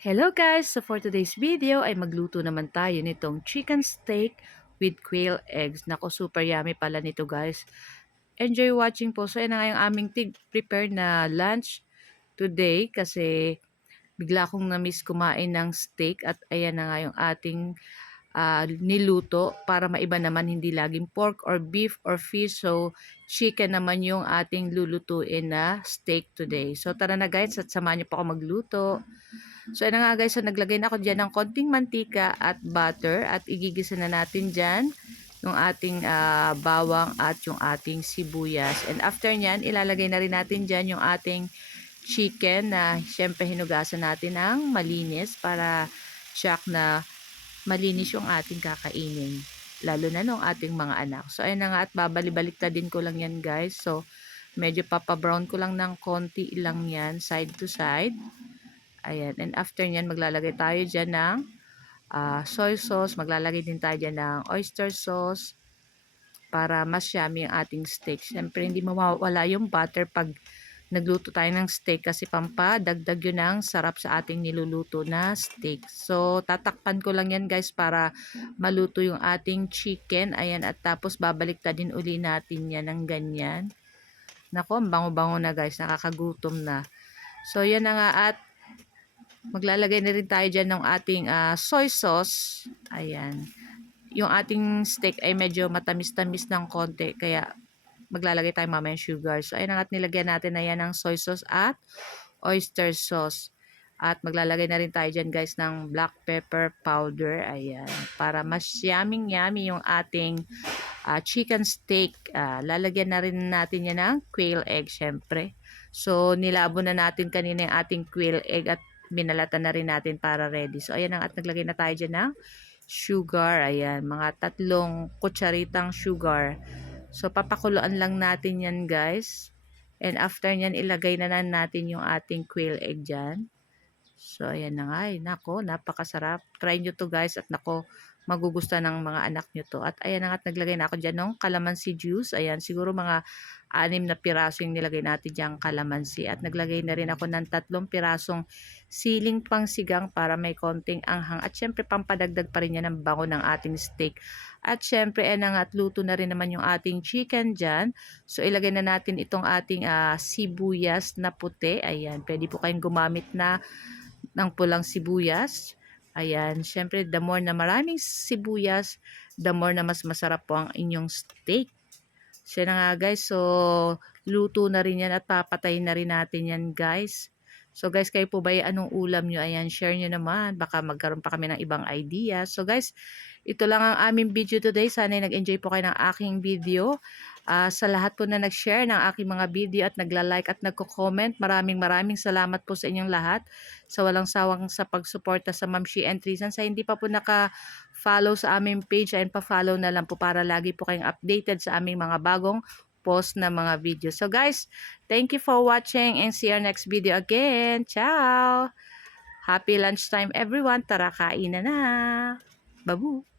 Hello guys! So for today's video ay magluto naman tayo nitong chicken steak with quail eggs. Nako, super yummy pala nito guys. Enjoy watching po. So yan na nga yung aming prepare na lunch today kasi bigla akong na-miss kumain ng steak at ayan na nga yung ating niluto para maiba naman, hindi laging pork or beef or fish. So chicken naman yung ating lulutuin na steak today. So tara na guys at samahan niyo po ako magluto. So ayun na nga guys, so naglagay na ako dyan ng konting mantika at butter at igigisa na natin dyan yung ating bawang at yung ating sibuyas. And after nyan, ilalagay na rin natin dyan yung ating chicken na syempre hinugasan natin ng malinis para check na malinis yung ating kakainin. Lalo na nung ating mga anak. So ayun na nga at babalik-baliktadin ko lang yan guys. So medyo papa-brown ko lang ng konti lang yan side to side. Ayan. And after nyan, maglalagay tayo dyan ng soy sauce. Maglalagay din tayo dyan ng oyster sauce para mas yummy ang ating steak. Siyempre, hindi mawawala yung butter pag nagluto tayo ng steak kasi pampadagdag yun ng sarap sa ating niluluto na steak. So, tatakpan ko lang yan guys para maluto yung ating chicken. Ayan. At tapos, babaliktad din uli natin yan ng ganyan. Nako, bango-bango na guys. Nakakagutom na. So, yan na nga at maglalagay na rin tayo dyan ng ating soy sauce. Ayan. Yung ating steak ay medyo matamis-tamis ng konti. Kaya maglalagay tayo mamaya ng sugar. So, ayan at nilagyan natin na yan ng soy sauce at oyster sauce. At maglalagay na rin tayo dyan guys ng black pepper powder. Ayan. Para mas yummy yung ating chicken steak. Lalagyan na rin natin yan ng quail egg syempre. So, nilabo na natin kanina yung ating quail egg at binalatan na rin natin para ready. So, ayan at naglagay na tayo dyan ng sugar. Ayan, mga 3 kutsaritang sugar. So, papakuluan lang natin yan guys. And after nyan, ilagay na natin yung ating quail egg dyan. So, ayan na nga. Ay, nako, napakasarap. Try nyo to guys at nako, magugustuhan ng mga anak nyo to. At ayan na nga, naglagay na ako dyan ng calamansi juice. Ayan, siguro mga 6 na piraso yung nilagay natin dyan calamansi. At naglagay na rin ako ng 3 pirasong siling pangsigang para may konting anghang. At syempre, pampadagdag pa rin yan ng bango ng ating steak. At syempre, ayan na nga, at luto na rin naman yung ating chicken dyan. So, ilagay na natin itong ating sibuyas na puti. Ayan, pwede po kayong gumamit na ng pulang sibuyas. Ayan, syempre the more na maraming sibuyas, the more na mas masarap po ang inyong steak. So na nga guys, so luto na rin yan at papatayin na rin natin yan guys. So guys, kayo po ba anong ulam nyo? Ayan, share nyo naman. Baka magkaroon pa kami ng ibang idea. So guys, ito lang ang aming video today. Sana nag-enjoy po kayo ng aking video. Sa lahat po na nag-share ng aking mga video at nagla-like at nagko-comment, maraming salamat po sa inyong lahat. Sa walang sawang sa pagsuporta sa Ma'am She and Trisan. Sa hindi pa po naka-follow sa aming page, ayun pa-follow na lang po para lagi po kayong updated sa aming mga bagong post na mga video. So guys, thank you for watching and see you next video again. Ciao! Happy lunchtime everyone. Tara, kain na na. Babu!